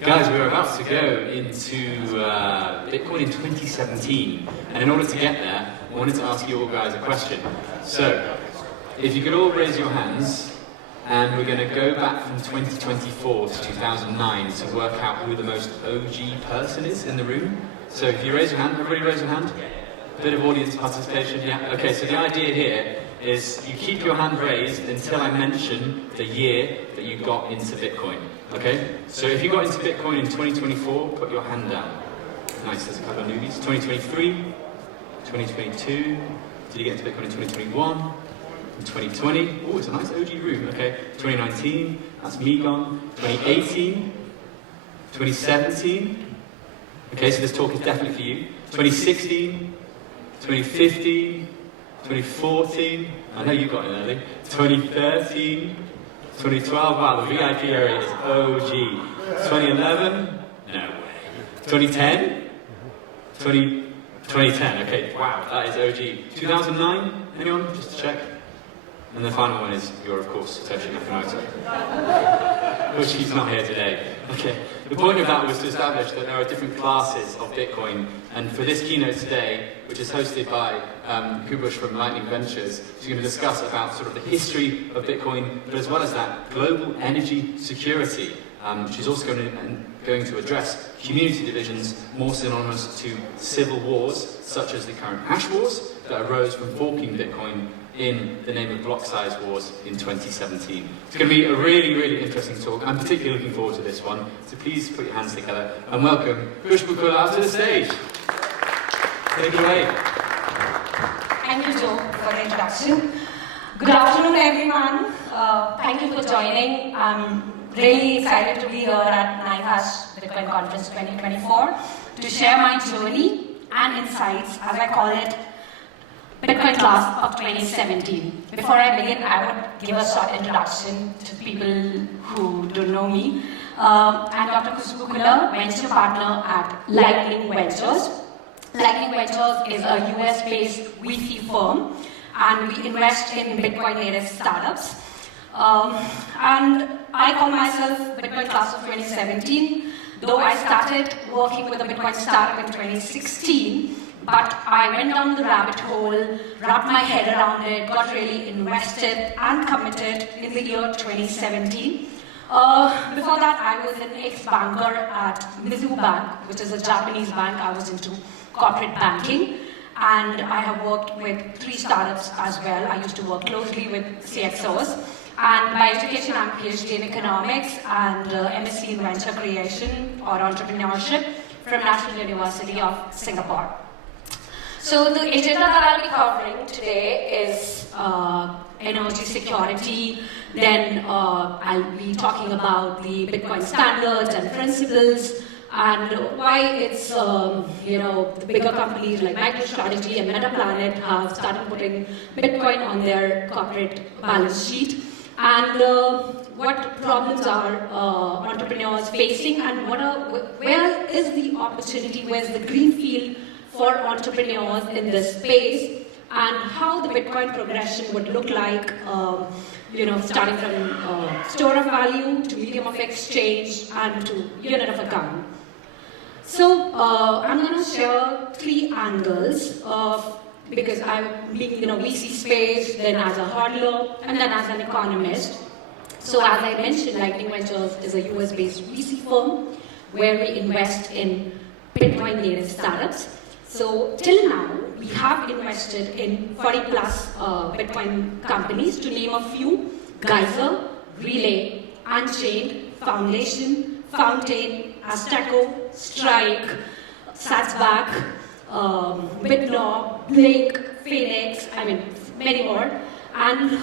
Guys, we're about to go into Bitcoin in 2017, and in order to get there, I wanted to ask you all guys a question. So, if you could all raise your hands, and we're going to go back from 2024 to 2009 to work out who the most OG person is in the room. So if you raise your hand, everybody raise your hand. A bit of audience participation, yeah? Okay, so the idea here is you keep your hand raised until I mention the year that you got into Bitcoin. Okay? So if you got into Bitcoin in 2024, put your hand down. Nice, there's a couple of newbies. 2023, 2022, did you get into Bitcoin in 2021? In 2020, oh, it's a nice OG room, okay. 2019, that's me gone. 2018, 2017, okay, so this talk is definitely for you. 2016, 2015, 2014, I know you got in early. 2013, 2012, wow, the VIP area is OG. 2011, no way. 2010, 2010, okay, wow, that is OG. 2009, anyone, just to check? And the final one is, you're of course, Toshi Nakamoto. But she's not here today. Okay. The point of that was to establish that there are different classes of Bitcoin, and for this keynote today, which is hosted by Khushboo from Lightning Ventures, she's going to discuss about sort of the history of Bitcoin, but as well as that, global energy security. She's also going to address community divisions more synonymous to civil wars, such as the current hash wars that arose from forking Bitcoin in the name of block size wars in 2017. It's going to be a really, really interesting talk. I'm particularly looking forward to this one. So please put your hands together and welcome Khushboo Khullar to the stage. Take it away. Thank you, Joe, for the introduction. Good afternoon, everyone. Thank you for joining. I'm really excited to be here at NiceHash Bitcoin Conference 2024 to share my journey and insights, as I call it, Bitcoin class of 2017. Before I begin, I would give a short introduction to people who don't know me. I'm Dr. Khushboo Khullar, venture partner at Lightning Ventures. Lightning Ventures is a US-based VC firm, and we invest in Bitcoin-native startups. And I call myself Bitcoin class of 2017, though I started working with a Bitcoin startup in 2016. But I went down the rabbit hole, wrapped my head around it, got really invested and committed in the year 2017. Before that, I was an ex-banker at Mizuho Bank, which is a Japanese bank. I was into corporate banking, and I have worked with 3 startups as well. I used to work closely with CXOs. And by education, I'm PhD in economics and MSc in venture creation or entrepreneurship from National University of Singapore. So the agenda that I'll be covering today is energy security, then I'll be talking about the Bitcoin standards and principles, and why it's, the bigger companies like MicroStrategy and MetaPlanet have started putting Bitcoin on their corporate balance sheet, and what problems are entrepreneurs facing, and where is the opportunity, where's the green field for entrepreneurs in this space, and how the Bitcoin progression would look like, starting from store of value to medium of exchange and to unit of account. So I'm going to share 3 angles because I've been in a VC space, then as a hodler, and then as an economist. So as I mentioned, Lightning Ventures is a US-based VC firm where we invest in Bitcoin-native startups. So till now, we have invested in 40 plus Bitcoin companies, to name a few: Keiser, Relay, Unchained, Foundation, Fountain, Azteco, Strike, Satsback, Bitlaw, Blake, Phoenix, many more. And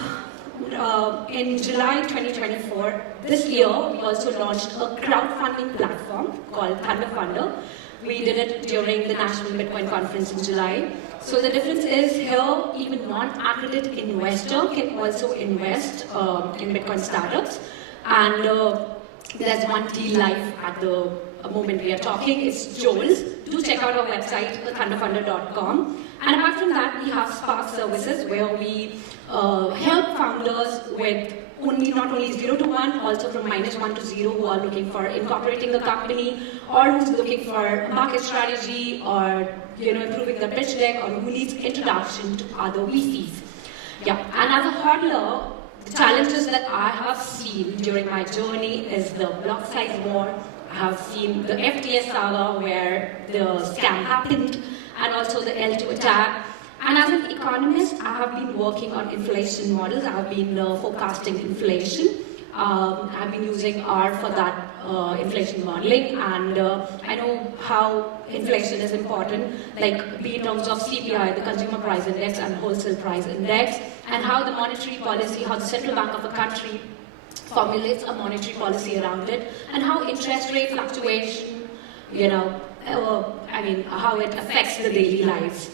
in July 2024, this year, we also launched a crowdfunding platform called Thunderfunder. We did it during the National Bitcoin Conference in July. So the difference is here, even non-accredited investor can also invest in Bitcoin startups. And there's one deal live at the moment we are talking. It's Joel's. Do check out our website, thunderfunder.com. And apart from that, we have Spark services where we help founders with not only 0 to 1, also from -1 to 0, who are looking for incorporating a company, or who's looking for market strategy, or improving their pitch deck, or who needs introduction to other VCs. Yeah, and as a hodler, the challenges that I have seen during my journey is the block size war. I have seen the FTS saga where the scam happened, and also the L2 attack. And as an economist, I have been working on inflation models. I have been forecasting inflation. I've been using R for that inflation modeling, and I know how inflation is important, like be in terms of CPI, the Consumer Price Index, and Wholesale Price Index, and how the monetary policy, how the central bank of a country formulates a monetary policy around it, and how interest rate fluctuation, how it affects the daily lives.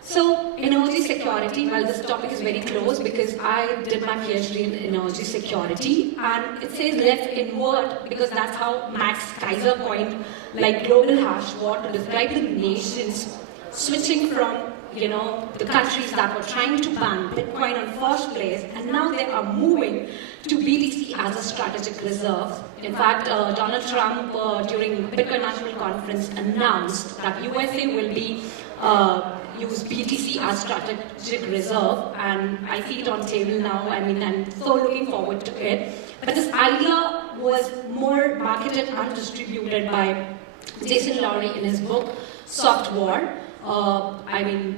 So, energy security, well, this topic is very close because I did my PhD in energy security, and it says left inward because that's how Max Keiser coined like global hash war to describe the nations switching from the countries that were trying to ban Bitcoin in first place, and now they are moving to BTC as a strategic reserve. In fact, Donald Trump during Bitcoin National Conference announced that USA will be use BTC as strategic reserve, and I see it on table now. I'm so looking forward to it. But this idea was more marketed and distributed by Jason Lowery in his book Soft War. And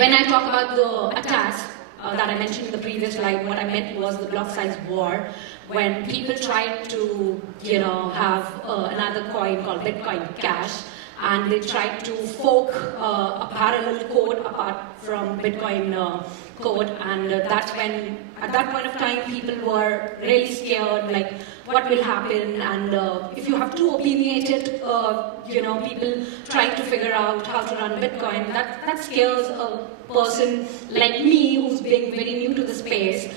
when I talk about the attacks that I mentioned in the previous slide, what I meant was the block size war, when people tried to, have another coin called Bitcoin Cash, and they tried to fork a parallel code apart from Bitcoin code, and that's when, at that point of time, people were really scared, like, what will happen, and if you have too opinionated, people trying to figure out how to run Bitcoin, that scares a person like me who's being very new to the space.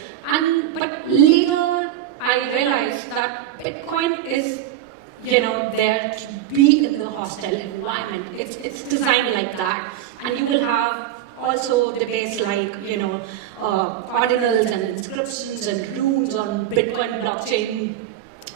But later, I realized that Bitcoin is there to be in the hostile environment. It's designed like that. And you will have also debates like, ordinals and inscriptions and runes on Bitcoin blockchain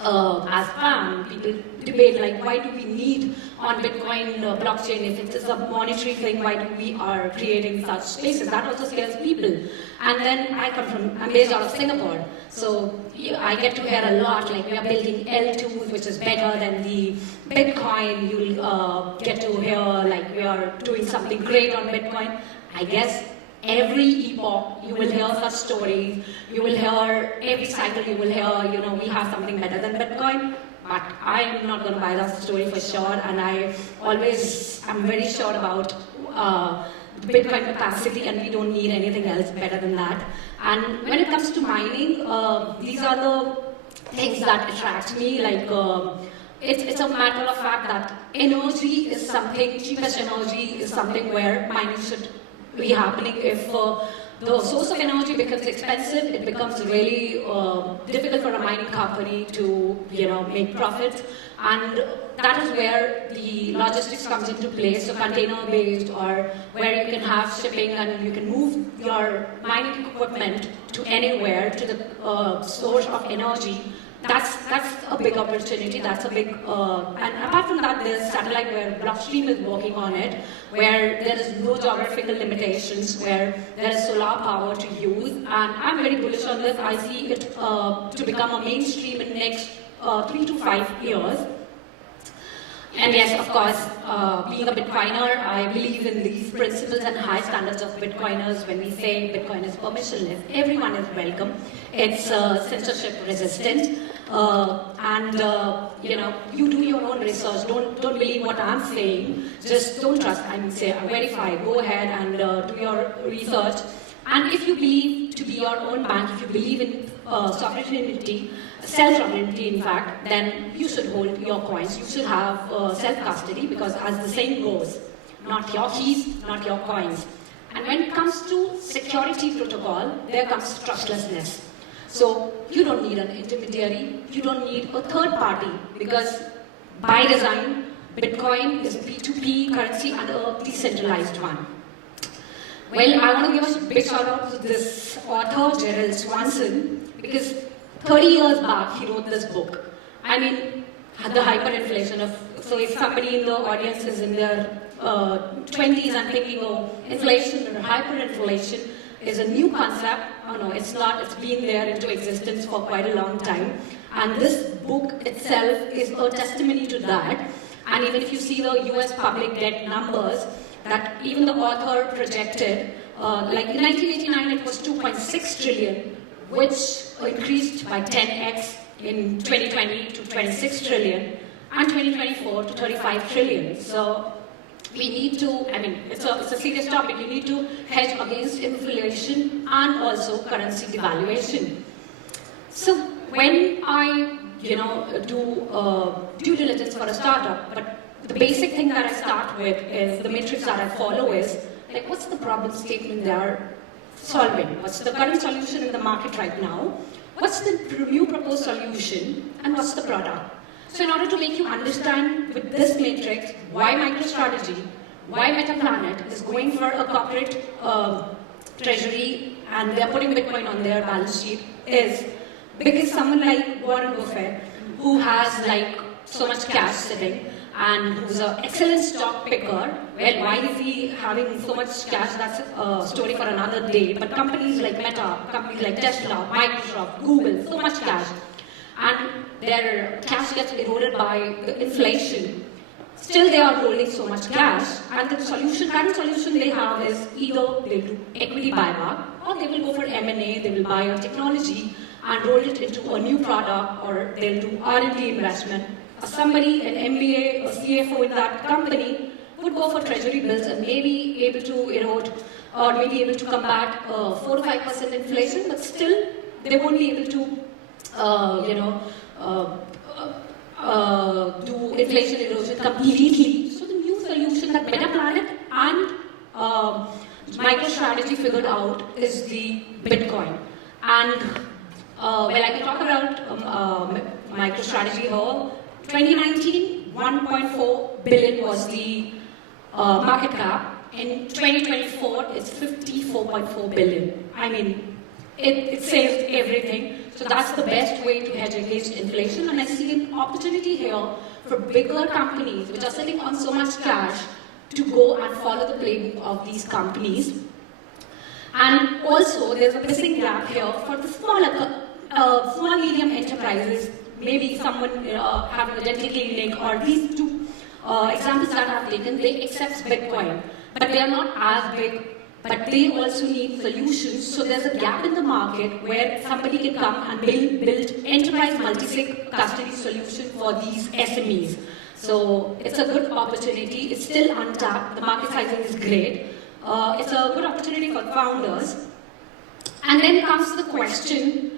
as well. People debate like, why do we need on Bitcoin blockchain if it is a monetary thing? Why do we are creating such spaces? That also scares people. And then I'm based out of Singapore, so I get to hear a lot like we are building L2s, which is better than the Bitcoin. You'll get to hear like we are doing something great on Bitcoin. I guess every epoch you will hear such stories. You will hear every cycle. You will hear we have something better than Bitcoin. But I'm not going to buy that story for sure. And I'm very sure about the Bitcoin capacity, and we don't need anything else better than that. And when it comes to mining, these are the things that attract me. Like it's a matter of fact that energy is something, cheapest energy is something where mining should be happening. If the source of energy becomes expensive, it becomes really difficult for a mining company to make profits, and that is where the logistics comes into play. So container-based, or where you can have shipping and you can move your mining equipment to anywhere, to the source of energy. That's a big opportunity. That's a big, and apart from that, there's satellite where Blockstream is working on it, where there is no geographical limitations, where there is solar power to use, and I'm very bullish on this. I see it to become a mainstream in the next 3 to 5 years. And yes, of course, being a Bitcoiner, I believe in these principles and high standards of Bitcoiners. When we say Bitcoin is permissionless, everyone is welcome. It's censorship resistant, and you do your own research. Don't believe what I'm saying. Just don't trust. Verify. Go ahead and do your research. And if you believe to be your own bank, if you believe in sovereignty, self-sovereignty in fact, then you should hold your coins. You should have self-custody, because as the saying goes, not your keys, not your coins. And when it comes to security protocol, there comes trustlessness. So you don't need an intermediary, you don't need a third party, because by design, Bitcoin is a P2P currency and a decentralized one. Well, I want to give a big shout out to this author, Gerald Swanson, because 30 years back he wrote this book. I mean, the hyperinflation of, so if somebody in the audience is in their 20s and thinking, oh, inflation or hyperinflation is a new concept. Oh no, it's not. It's been there into existence for quite a long time. And this book itself is a testimony to that. And even if you see the US public debt numbers, that even the author projected, like in 1989 it was 2.6 trillion, which increased by 10x in 2020 to 26 trillion, and 2024 to 35 trillion. So we need to, I mean, it's a serious topic. You need to hedge against inflation and also currency devaluation. So when I, do due diligence for a startup, but the basic thing that I start with is the matrix that I follow is, like, what's the problem statement they are solving? What's the current solution in the market right now? What's the new proposed solution? And what's the product? So in order to make you understand with this matrix why MicroStrategy, why MetaPlanet is going for a corporate treasury and they're putting Bitcoin on their balance sheet is because someone like Warren Buffett, who has like so much cash sitting and who's an excellent stock picker, well, why is he having so much cash? That's a story for another day. But companies like Meta, companies like Tesla, Microsoft, Google, so much cash, and their cash gets eroded by the inflation. Still, they are holding so much cash, and the current solution they have is either they'll do equity buyback, or they will go for M&A. They will buy a technology and roll it into a new product, or they'll do R&D investment. Somebody, an MBA, a CFO in that company would go for treasury bills and maybe able to erode or maybe able to combat 4 to 5% inflation, but still they won't be able to, do inflation erosion completely. So the new solution that MetaPlanet and MicroStrategy figured out is the Bitcoin. And I can talk about MicroStrategy here. 2019, 1.4 billion was the market cap. In 2024, it's 54.4 billion. I mean, it saves everything. So that's the best way to hedge against inflation. And I see an opportunity here for bigger companies which are sitting on so much cash to go and follow the playbook of these companies. And also, there's a missing gap here for the small medium enterprises. Maybe someone having a dental clinic, or these two examples that I've taken, they accept Bitcoin, but they are not as big, but they also need solutions. So there's a gap in the market where somebody can come and build enterprise multi-sig custody solution for these SMEs. So it's a good opportunity. It's still untapped. The market sizing is great. It's a good opportunity for founders. And then comes the question,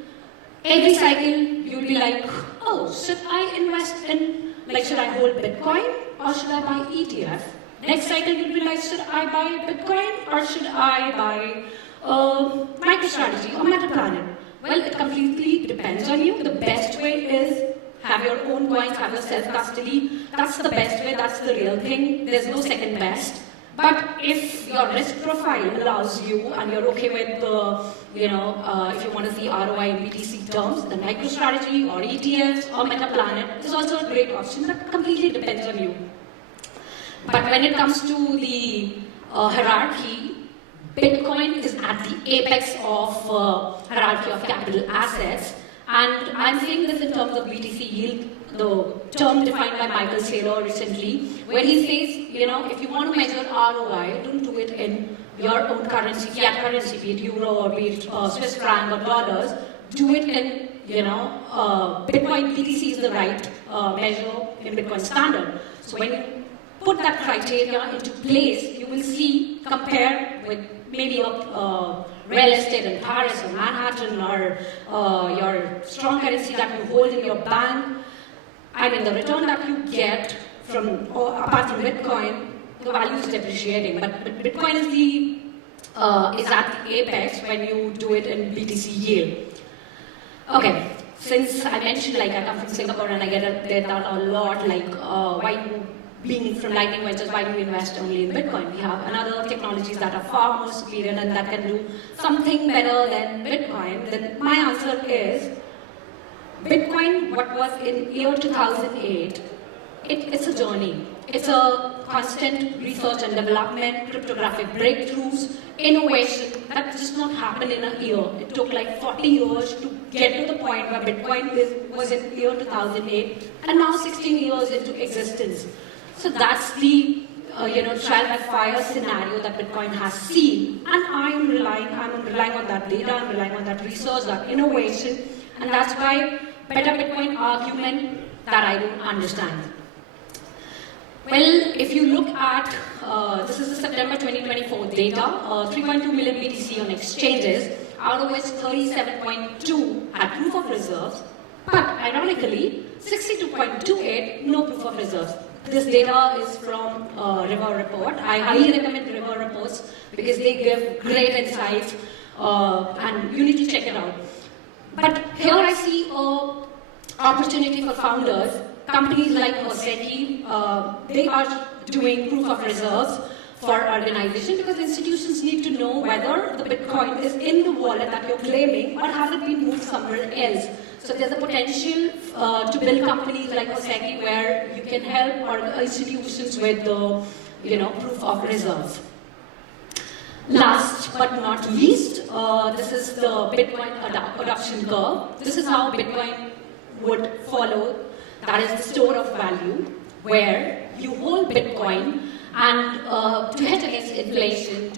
every cycle you'll be like, oh, should I invest in, like, should I hold Bitcoin or should I buy ETF? Next cycle you'll be like, should I buy Bitcoin or should I buy MicroStrategy or MetaPlanet? Well, it completely depends on you. The best way is have your own coins, have your self-custody. That's the best way, that's the real thing. There's no second best. But if your risk profile allows you and you're okay with the, if you want to see ROI in BTC terms, then MicroStrategy or ETFs or MetaPlanet is also a great option. That completely depends on you. But when it comes to the hierarchy, Bitcoin is at the apex of hierarchy of capital assets. And I'm saying this in terms of BTC yield, the term defined by Michael Saylor recently, where he says, if you want to measure ROI, don't do it in your own currency, fiat currency, be it euro or be it Swiss franc or dollars. Do it in, Bitcoin, BTC is the right measure in Bitcoin standard. So when you put that criteria into place, you will see, compare with maybe a real estate in Paris or Manhattan or your strong currency that you hold in your bank. I mean, the return that you get from, apart from Bitcoin, the value is depreciating. But Bitcoin is at the apex when you do it in BTC yield. Okay, since I mentioned, like, I come from Singapore and I get that a lot, like, why you being from Lightning Ventures, why do we invest only in Bitcoin? We have other technologies that are far more superior and that can do something better than Bitcoin. Then my answer is, Bitcoin, what was in year 2008, it's a journey. It's a constant research and development, cryptographic breakthroughs, innovation that does not happen in a year. It took like 40 years to get to the point where Bitcoin was in year 2008 and now 16 years into existence. So that's the trial by fire scenario that Bitcoin has seen, and I'm relying on that data, I'm relying on that research, that innovation, and that's why better Bitcoin argument that I don't understand. Well, if you look at, this is the September 2024 data, 3.2 million BTC on exchanges, out of which 37.2 had proof of reserves, but ironically, 62.28 no proof of reserves. This data is from River Report. I highly recommend River Reports because they give great insights and you need to check it out. But here I see an opportunity for founders. Companies like Oseki, they are doing proof of reserves for organization because institutions need to know whether the Bitcoin is in the wallet that you're claiming or has it been moved somewhere else. So there's a potential to build companies like Oseki where you can help institutions with the proof of reserves. Last but not least, this is the Bitcoin adoption curve. This is how Bitcoin would follow. That is the store of value, where you hold Bitcoin and to hedge against inflation,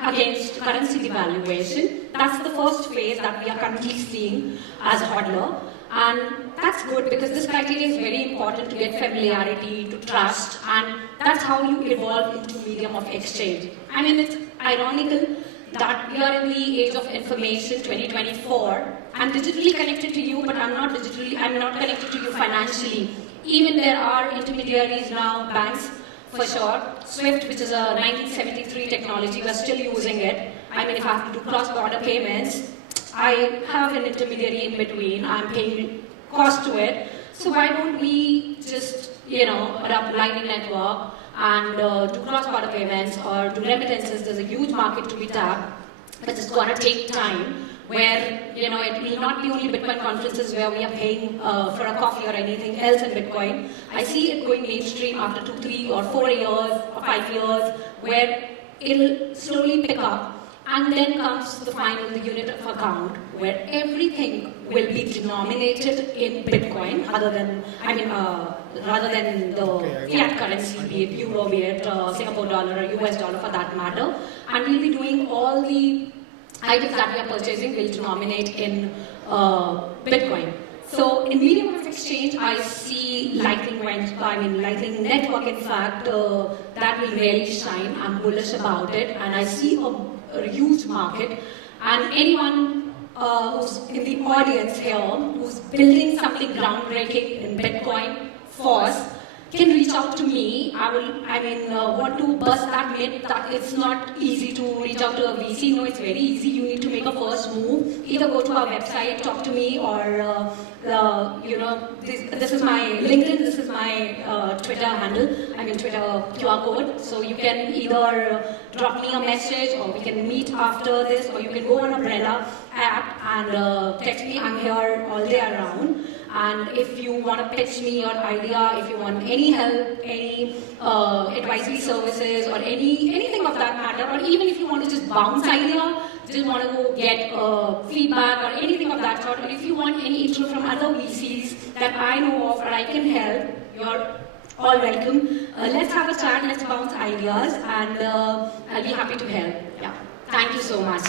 against currency devaluation. That's the first phase that we are currently seeing as hodler. And that's good because this criteria is very important to get familiarity, to trust, and that's how you evolve into medium of exchange. I mean, it's ironical that we are in the age of information, 2024. I'm digitally connected to you, but I'm not connected to you financially. Even there are intermediaries now, banks for sure. SWIFT, which is a 1973 technology, we're still using it. I mean, if I have to do cross-border payments, I have an intermediary in between. I'm paying cost to it. So why don't we just, adopt Lightning Network and do cross-border payments or do remittances? There's a huge market to be tapped, but it's going to take time. Where it will not be only Bitcoin conferences where we are paying for a coffee or anything else in Bitcoin. I see it going mainstream after 2, 3, or 4 years or 5 years, where it'll slowly pick up. And then comes the the unit of account, where everything will be denominated in Bitcoin, rather than the fiat currency, be it euro, be it Singapore dollar or US dollar for that matter. And we'll be doing all the items that we are purchasing will denominate in Bitcoin. So in medium of exchange, I see Lightning Network, in fact, that will really shine. I'm bullish about it, and I see a huge market. And anyone who's in the audience here, who's building something groundbreaking in Bitcoin force, can reach out to me. I want to bust that myth that it's not easy to reach out to a VC. No, it's very easy. You need to make a first move. Either go to our website, talk to me, or this is my LinkedIn, this is my Twitter handle, Twitter QR code. So you can either drop me a message, or we can meet after this, or you can go on Umbrella app and text me. I'm here all day around. And if you want to pitch me your idea, if you want any help, any advisory services, or anything of that matter, or even if you want to just bounce idea, just want to go get feedback or anything of that sort, or if you want any intro from other VCs that I know of or I can help, you're all welcome. Let's have a chat, let's bounce ideas, and I'll be happy to help. Yeah. Thank you so much.